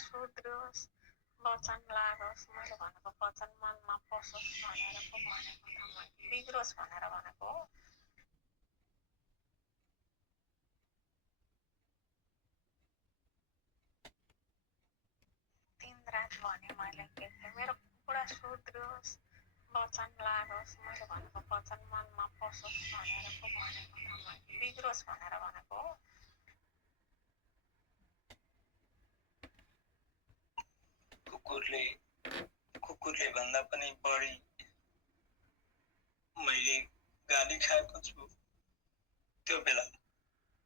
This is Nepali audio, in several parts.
सुध्रियोस्, वचन लागोस्, मैले भनेको वचन मनमा पसोस् भनेर पो भनेको त मैले, बिग्रोस् भनेर भनेको हो। दिन रात भने मैले मेरो कुरा सुध्रियोस्, वचन लागोस्, मैले भनेको वचन मनमा पसोस् भनेर पो भनेको त मैले, बिग्रोस् भनेर भनेको हो। कुकुरले भन्दा पनि बढी मैले गाली खाएको छु। त्यो बेला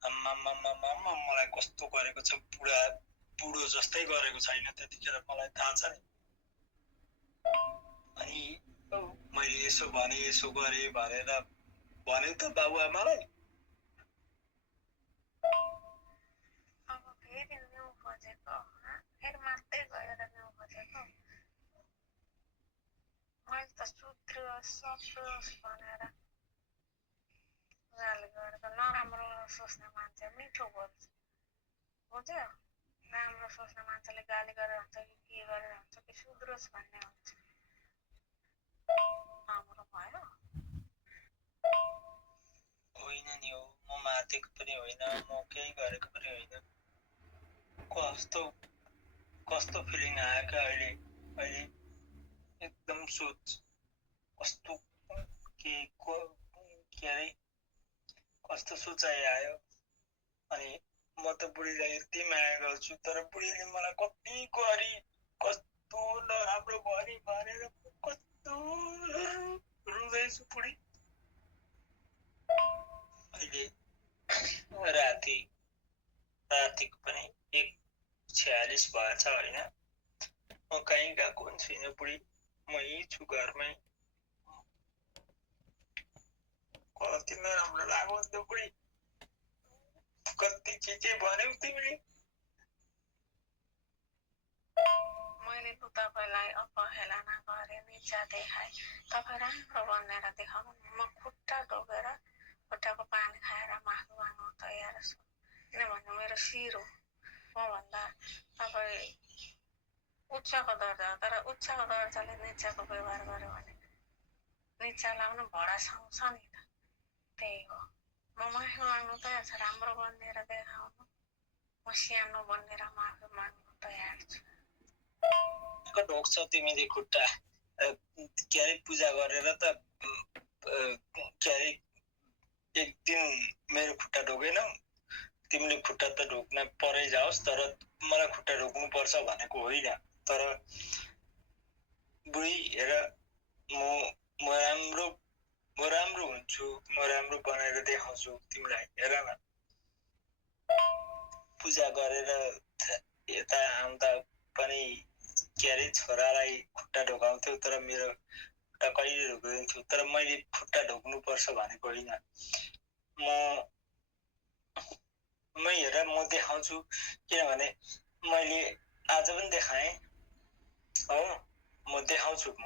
आम्मा मलाई कस्तो गरेको छ, बुढो जस्तै गरेको छैन त्यतिखेर, मलाई थाहा छ नि। अनि मैले यसो भने यसो गरे भनेर भन्यो त बाबुआमालाई। अब फेरि न्यु खोजेको, फेरि मात्रै गएर न्यु खोजेको। मैले त सुध्रियोस् सप्रियोस् भनेर गाली गरेको। नराम्रो सोच्ने मान्छे मिठो बोल्छ, बुझ्यो? राम्रो सोच्ने मान्छेले गाली गरेर हुन्छ कि के गरेर हुन्छ कि सुध्रोस् भन्ने हुन्छ। राम्रो भयो। होइन नि हो, म मातेको पनि होइन, म केही गरेको पनि होइन। कस्तो फिलिङ आयो क्या अहिले एकदम सोच कस्तो के अरे कस्तो सोचाइ आयो। अनि म त बुढीलाई यति माया गर्छु, तर बुढीले मलाई कति गरी कस्तो नराम्रो गरी भनेर कस्तो रुँदैछु बुढी। अहिले रातिको पनि 1:46 भएछ होइन। म कहीँ गएको पनि छुइनँ बुढी, म यहीँ छु घरमै। कति नराम्रो लाग्यो नि त बुढी, कति चिजे भन्यौ तिमीले। मैले त तपाईँलाई अपहेलना गरेँ, निचा देखाएँ। तपाईँ राम्रो बनेर देखाउनु, म खुट्टा ढोगेर खुट्टाको पानी खाएर माफी माग्नु तयार छु। किनभने मेरो शिर हो, मभन्दा तपाईँ उच्चको दर्जा, तर उच्चको दर्जाले निचाको व्यवहार गर्यो भने निचालाई पनि भडा सुहाउँछ नि त। त्यही हो, म माफी माग्नु तयार छु, राम्रो बनेर देखाउनु। म सानो बनेर माफी माग्नु तयार छु। ढोक्छौ तिमीले खुट्टा, के अरे पूजा गरेर त के अरे एक दिन मेरो खुट्टा ढोकेनौ। तिमीले खुट्टा त ढोक्न परै जाओस्, तर मलाई खुट्टा ढोक्नु पर्छ भनेको होइन। तर बुढी हेर, म राम्रो हुन्छु, म राम्रो बनाएर देखाउँछु तिमीलाई। हेर न, पूजा गरेर यता आउँदा पनि के अरे छोरालाई खुट्टा ढोकाउँथ्यौ, तर मेरो खुट्टा कहिले ढोकिदिन्थ्यौ। तर मैले खुट्टा ढोक्नुपर्छ भनेको होइन। म हेर, म देखाउँछु, किनभने मैले आज पनि देखाएँ हो, म देखाउँछु। म